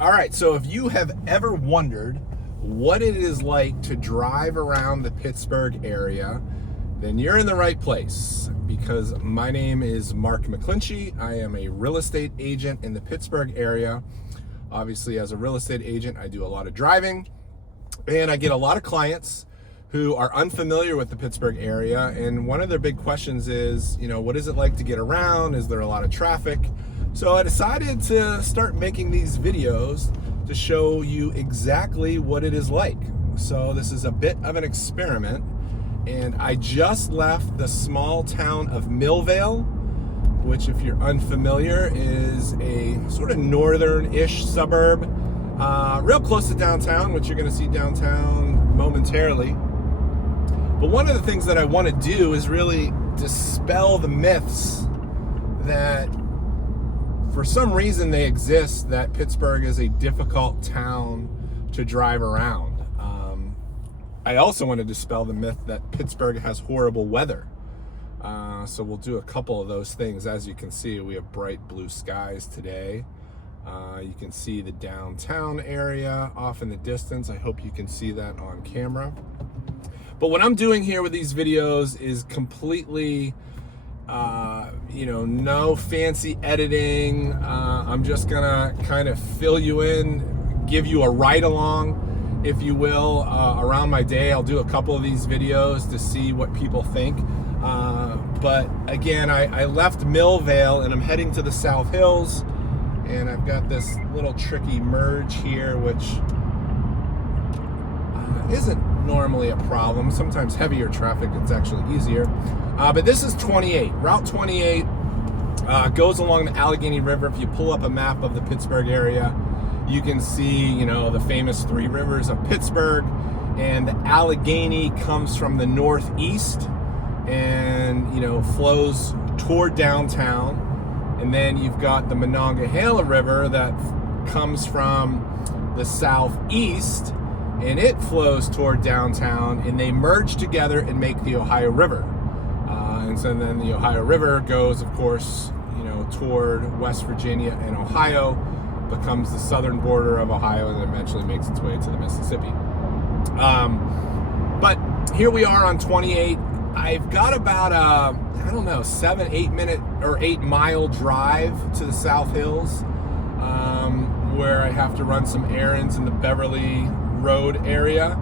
All right, so if you have ever wondered what it is like to drive around the Pittsburgh area, then you're in the right place, because my name is Mark McClinchy. I am a real estate agent in the Pittsburgh area. Obviously, as a real estate agent, I do a lot of driving, and I get a lot of clients who are unfamiliar with the Pittsburgh area, and one of their big questions is, what is it like to get around? Is there a lot of traffic? So I decided to start making these videos to show you exactly what it is like. So this is a bit of an experiment, and I just left the small town of Millvale, which, if you're unfamiliar, is a sort of northern-ish suburb, real close to downtown, which you're going to see downtown momentarily. But one of the things that I want to do is really dispel the myths that, for some reason, they exist, that Pittsburgh is a difficult town to drive around. I also want to dispel the myth that Pittsburgh has horrible weather. So we'll do a couple of those things. As you can see, we have bright blue skies today. You can see the downtown area off in the distance. I hope you can see that on camera. But what I'm doing here with these videos is completely, no fancy editing. I'm just gonna kind of fill you in, give you a ride along, if you will, around my day. I'll do a couple of these videos to see what people think. But again, I left Millvale and I'm heading to the South Hills, and I've got this little tricky merge here, which isn't normally a problem. Sometimes heavier traffic, it's actually easier. But this is 28. Route 28 goes along the Allegheny River. If you pull up a map of the Pittsburgh area, you can see, the famous three rivers of Pittsburgh. And the Allegheny comes from the northeast and, flows toward downtown. And then you've got the Monongahela River that comes from the southeast, and it flows toward downtown, and they merge together and make the Ohio River. And so then the Ohio River goes, of course, toward West Virginia and Ohio, becomes the southern border of Ohio, and eventually makes its way to the Mississippi. But here we are on 28. I've got about a, 8 mile drive to the South Hills, where I have to run some errands in the Beverly Road area.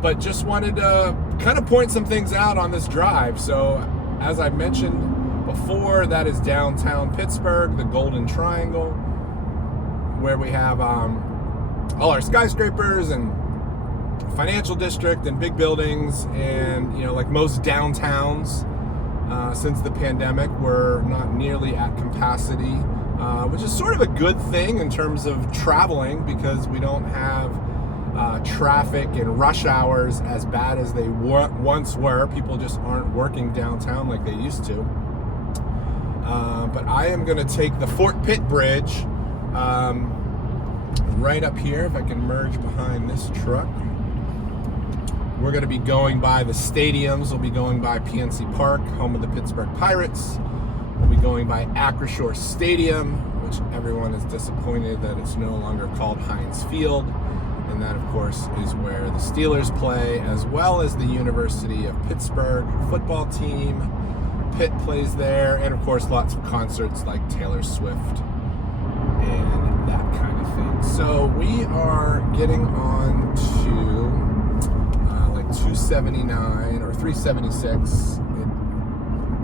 But just wanted to kind of point some things out on this drive. So, as I mentioned before, that is downtown Pittsburgh, the Golden Triangle, where we have all our skyscrapers and financial district and big buildings, and like most downtowns since the pandemic, we're not nearly at capacity, which is sort of a good thing in terms of traveling, because we don't have traffic and rush hours as bad as they once were. People just aren't working downtown like they used to. But I am going to take the Fort Pitt Bridge right up here. If I can merge behind this truck. We're going to be going by the stadiums. We'll be going by PNC Park, home of the Pittsburgh Pirates. We'll be going by Acrisure Stadium, which everyone is disappointed that it's no longer called Heinz Field. And that, of course, is where the Steelers play, as well as the University of Pittsburgh football team. Pitt plays there, and of course lots of concerts like Taylor Swift and that kind of thing. So we are getting on to 279 or 376.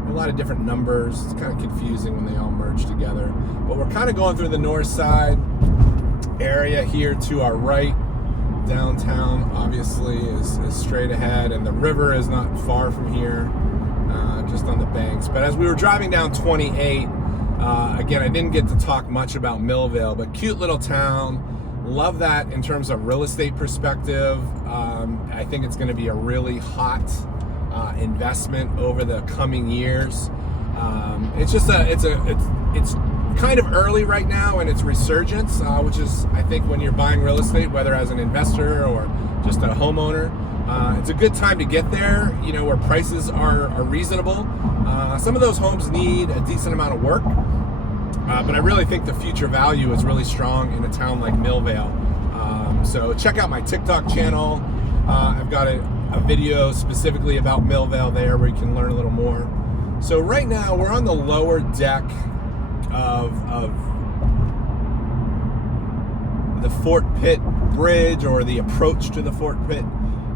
A lot of different numbers. It's kind of confusing when they all merge together. But we're kind of going through the north side area here to our right. Downtown obviously is straight ahead, and the river is not far from here, just on the banks. But as we were driving down 28, again, I didn't get to talk much about Millvale, but cute little town. Love that in terms of real estate perspective. I think it's going to be a really hot investment over the coming years. It's kind of early right now in its resurgence, which is, I think, when you're buying real estate, whether as an investor or just a homeowner, it's a good time to get there, where prices are reasonable. Some of those homes need a decent amount of work, But I really think the future value is really strong in a town like Millvale. So check out my TikTok channel. I've got a video specifically about Millvale there where you can learn a little more. So right now we're on the lower deck of the Fort Pitt Bridge, or the approach to the Fort Pitt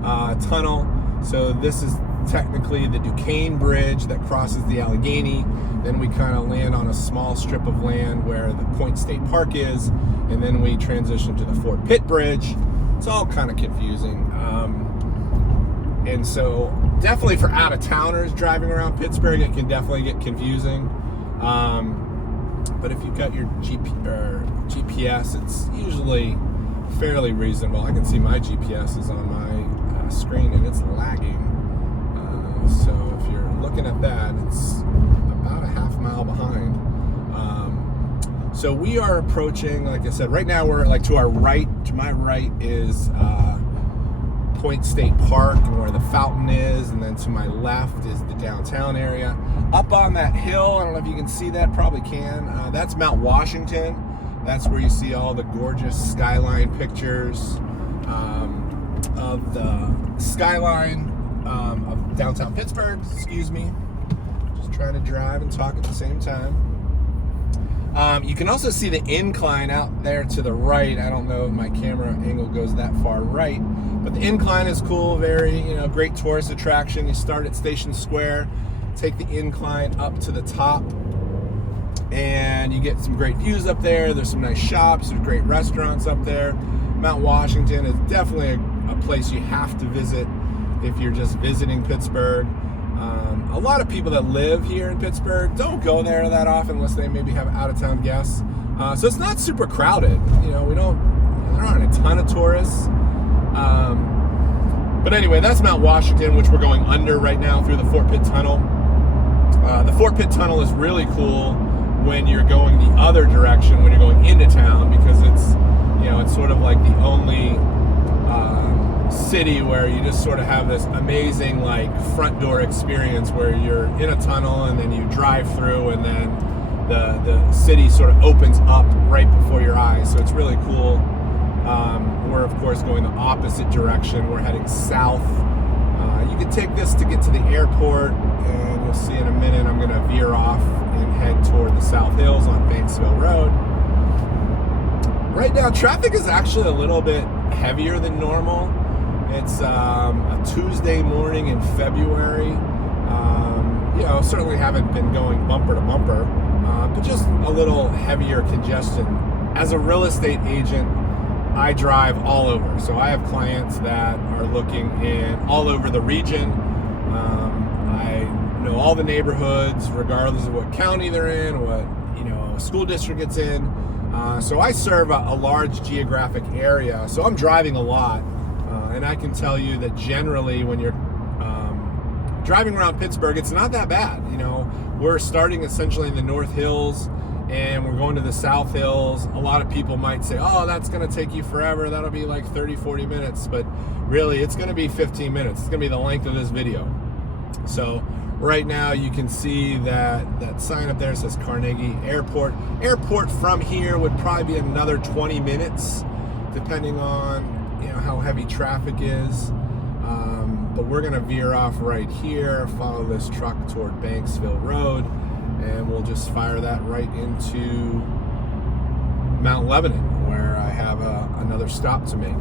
tunnel. So this is technically the Duquesne Bridge that crosses the Allegheny. Then we kind of land on a small strip of land where the Point State Park is, and then we transition to the Fort Pitt Bridge. It's all kind of confusing. And so definitely for out-of-towners driving around Pittsburgh, it can definitely get confusing. But if you've got your GPS, it's usually fairly reasonable. I can see my GPS is on my screen and it's lagging. So if you're looking at that, it's about a half mile behind. So we are approaching, like I said, right now we're like to our right, to my right is Point State Park, and where the fountain is, and then to my left is the downtown area. Up on that hill, I don't know if you can see that, probably can, that's Mount Washington. That's where you see all the gorgeous skyline pictures of the skyline of downtown Pittsburgh, excuse me. Just trying to drive and talk at the same time. You can also see the incline out there to the right. I don't know if my camera angle goes that far right, but the incline is cool, very, great tourist attraction. You start at Station Square, take the incline up to the top, and you get some great views up there. There's some nice shops, there's great restaurants up there. Mount Washington is definitely a place you have to visit if you're just visiting Pittsburgh. A lot of people that live here in Pittsburgh don't go there that often unless they maybe have out-of-town guests. So it's not super crowded. There aren't a ton of tourists. But anyway, that's Mount Washington, which we're going under right now through the Fort Pitt Tunnel. The Fort Pitt Tunnel is really cool when you're going the other direction, when you're going into town, because it's sort of like the only city where you just sort of have this amazing front door experience where you're in a tunnel and then you drive through, and then the city sort of opens up right before your eyes. So it's really cool. We're of course going the opposite direction. We're heading south. You can take this to get to the airport, and you'll see in a minute I'm going to veer off and head toward the South Hills on Banksville Road. Right now traffic is actually a little bit heavier than normal. It's a Tuesday morning in February. Certainly haven't been going bumper to bumper, but just a little heavier congestion. As a real estate agent, I drive all over. So I have clients that are looking in all over the region. I know all the neighborhoods, regardless of what county they're in, what school district it's in. So I serve a large geographic area. So I'm driving a lot. And I can tell you that generally when you're driving around Pittsburgh, it's not that bad. We're starting essentially in the North Hills and we're going to the South Hills. A lot of people might say, oh, that's going to take you forever. That'll be like 30, 40 minutes. But really, it's going to be 15 minutes. It's going to be the length of this video. So right now you can see that sign up there says Carnegie Airport. Airport from here would probably be another 20 minutes, depending on how heavy traffic is. But we're going to veer off right here, follow this truck toward Banksville Road, and we'll just fire that right into Mount Lebanon, where I have another stop to make.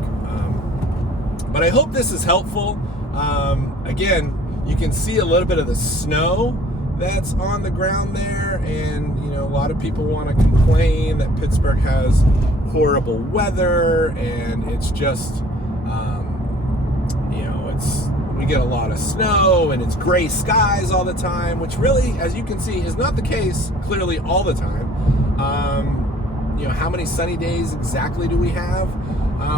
But I hope this is helpful. Again, you can see a little bit of the snow that's on the ground there, and a lot of people want to complain that Pittsburgh has horrible weather, and it's just we get a lot of snow and it's gray skies all the time, which really, as you can see, is not the case clearly all the time. How many sunny days exactly do we have?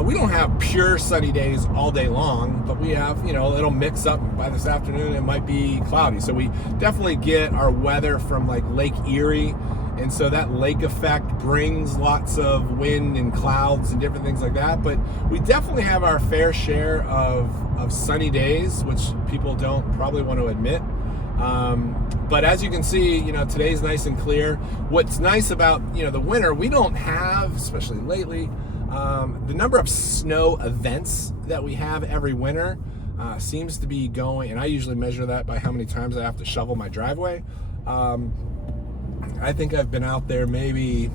We don't have pure sunny days all day long, but we have, it'll mix up. By this afternoon it might be cloudy, so we definitely get our weather from Lake Erie. And so that lake effect brings lots of wind and clouds and different things like that. But we definitely have our fair share of sunny days, which people don't probably want to admit. But as you can see, today's nice and clear. What's nice about, the winter, we don't have, especially lately, the number of snow events that we have every winter seems to be going, and I usually measure that by how many times I have to shovel my driveway. I think I've been out there maybe,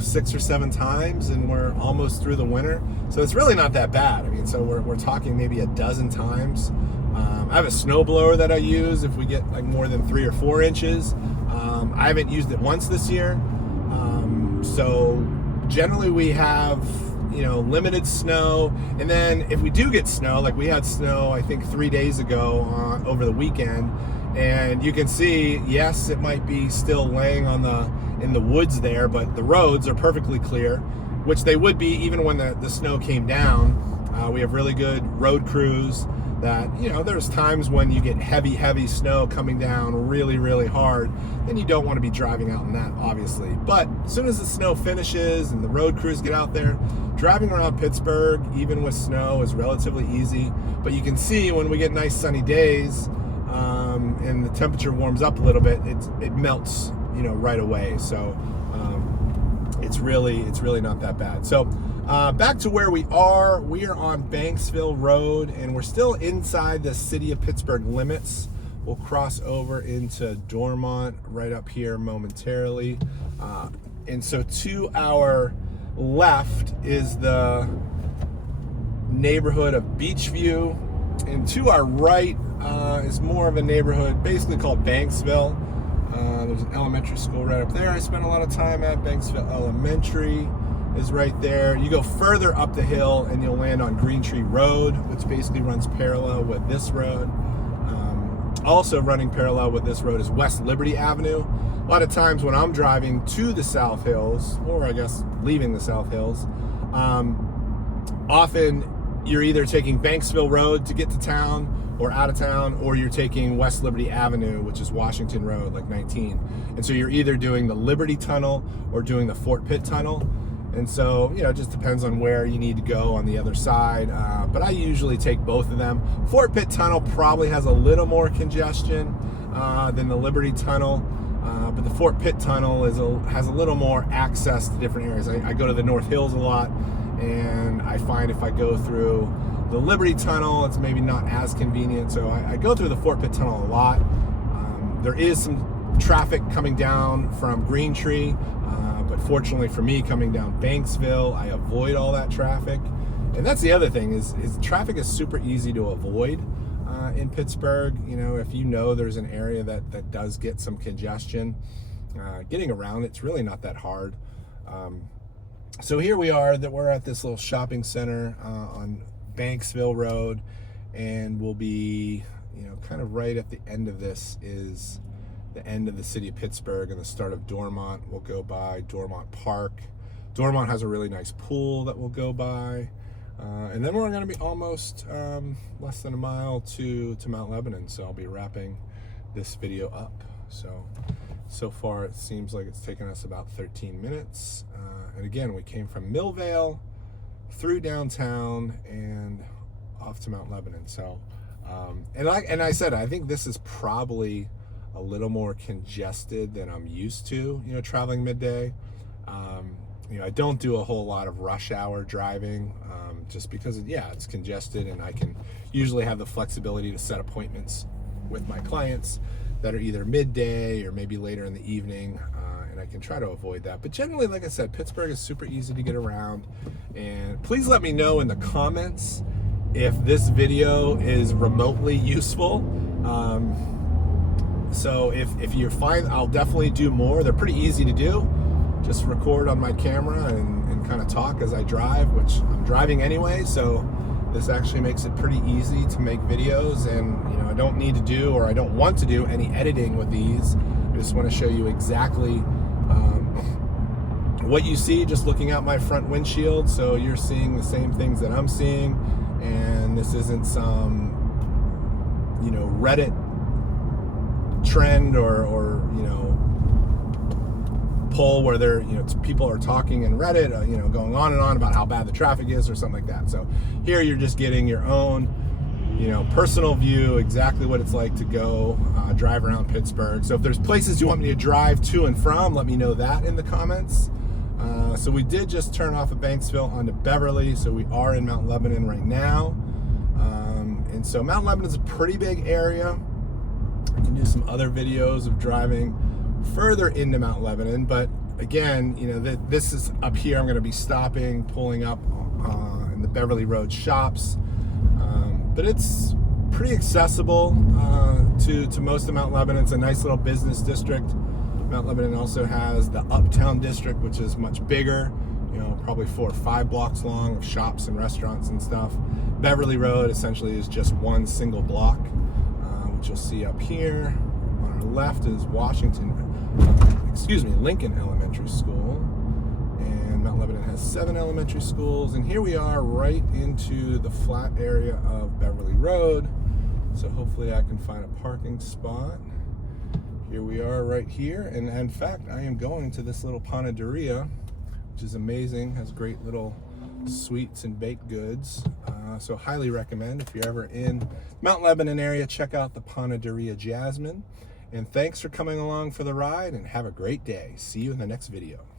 6 or 7 times, and we're almost through the winter. So it's really not that bad. So we're talking maybe a dozen times. I have a snowblower that I use if we get like more than 3 or 4 inches. I haven't used it once this year. So generally we have, limited snow. And then if we do get snow, like we had snow, I think 3 days ago over the weekend, and you can see, yes, it might be still laying in the woods there, but the roads are perfectly clear, which they would be even when the snow came down. We have really good road crews that, there's times when you get heavy snow coming down really, really hard, then you don't want to be driving out in that, obviously. But as soon as the snow finishes and the road crews get out there, driving around Pittsburgh, even with snow, is relatively easy. But you can see when we get nice sunny days, and the temperature warms up a little bit, it melts, right away. So it's really not that bad. So back to where we are on Banksville Road, and we're still inside the city of Pittsburgh limits. We'll cross over into Dormont right up here momentarily. And so to our left is the neighborhood of Beachview, and to our right is more of a neighborhood basically called Banksville. There's an elementary school right up there I spent a lot of time at. Banksville Elementary is right there. You go further up the hill and you'll land on Green Tree Road, which basically runs parallel with this road. Also running parallel with this road is West Liberty Avenue. A lot of times when I'm driving to the South Hills, or I guess leaving the South Hills, often you're either taking Banksville Road to get to town or out of town, or you're taking West Liberty Avenue, which is Washington Road, like 19. And so you're either doing the Liberty Tunnel or doing the Fort Pitt Tunnel. And so, it just depends on where you need to go on the other side. But I usually take both of them. Fort Pitt Tunnel probably has a little more congestion than the Liberty Tunnel. But the Fort Pitt Tunnel has a little more access to different areas. I go to the North Hills a lot, and I find if I go through the Liberty Tunnel, it's maybe not as convenient. So I go through the Fort Pitt Tunnel a lot. There is some traffic coming down from Green Tree. But fortunately for me, coming down Banksville, I avoid all that traffic. And that's the other thing is traffic is super easy to avoid in Pittsburgh. If there's an area that does get some congestion, getting around it's really not that hard. So here we are, that we're at this little shopping center on Banksville Road, and we'll be, kind of right at the end of this is the end of the city of Pittsburgh and the start of Dormont. We'll go by Dormont Park. Dormont has a really nice pool that we'll go by. And then we're going to be almost less than a mile to Mount Lebanon. So I'll be wrapping this video up. So far it seems like it's taken us about 13 minutes. And again, we came from Millvale through downtown and off to Mount Lebanon. So, and I said, I think this is probably a little more congested than I'm used to, traveling midday. I don't do a whole lot of rush hour driving, just because it's congested, and I can usually have the flexibility to set appointments with my clients that are either midday or maybe later in the evening, and I can try to avoid that. But generally, like I said, Pittsburgh is super easy to get around. And please let me know in the comments if this video is remotely useful. So if you're fine, I'll definitely do more. They're pretty easy to do. Just record on my camera and kind of talk as I drive, which I'm driving anyway, so this actually makes it pretty easy to make videos. And I don't need to do, or I don't want to do, any editing with these. I just want to show you exactly what you see just looking out my front windshield, so you're seeing the same things that I'm seeing. And this isn't some Reddit trend or poll where people are talking in Reddit, going on and on about how bad the traffic is or something like that. So here you're just getting your own personal view, exactly what it's like to go drive around Pittsburgh. So if there's places you want me to drive to and from, let me know that in the comments. So we did just turn off at Banksville onto Beverly, so we are in Mount Lebanon right now. And so Mount Lebanon is a pretty big area. I can do some other videos of driving further into Mount Lebanon, but again, this is up here. I'm going to be stopping, pulling up in the Beverly Road shops, but it's pretty accessible to most of Mount Lebanon. It's a nice little business district. Mount Lebanon also has the Uptown District, which is much bigger, probably 4 or 5 blocks long of shops and restaurants and stuff. Beverly Road essentially is just one single block, which you'll see up here. On our left is Lincoln Elementary School. And Mount Lebanon has 7 elementary schools. And here we are right into the flat area of Beverly Road. So hopefully I can find a parking spot. Here we are right here. And in fact, I am going to this little panaderia, which is amazing. Has great little sweets and baked goods. So highly recommend, if you're ever in Mount Lebanon area, check out the Panaderia Jasmine. And thanks for coming along for the ride, and have a great day. See you in the next video.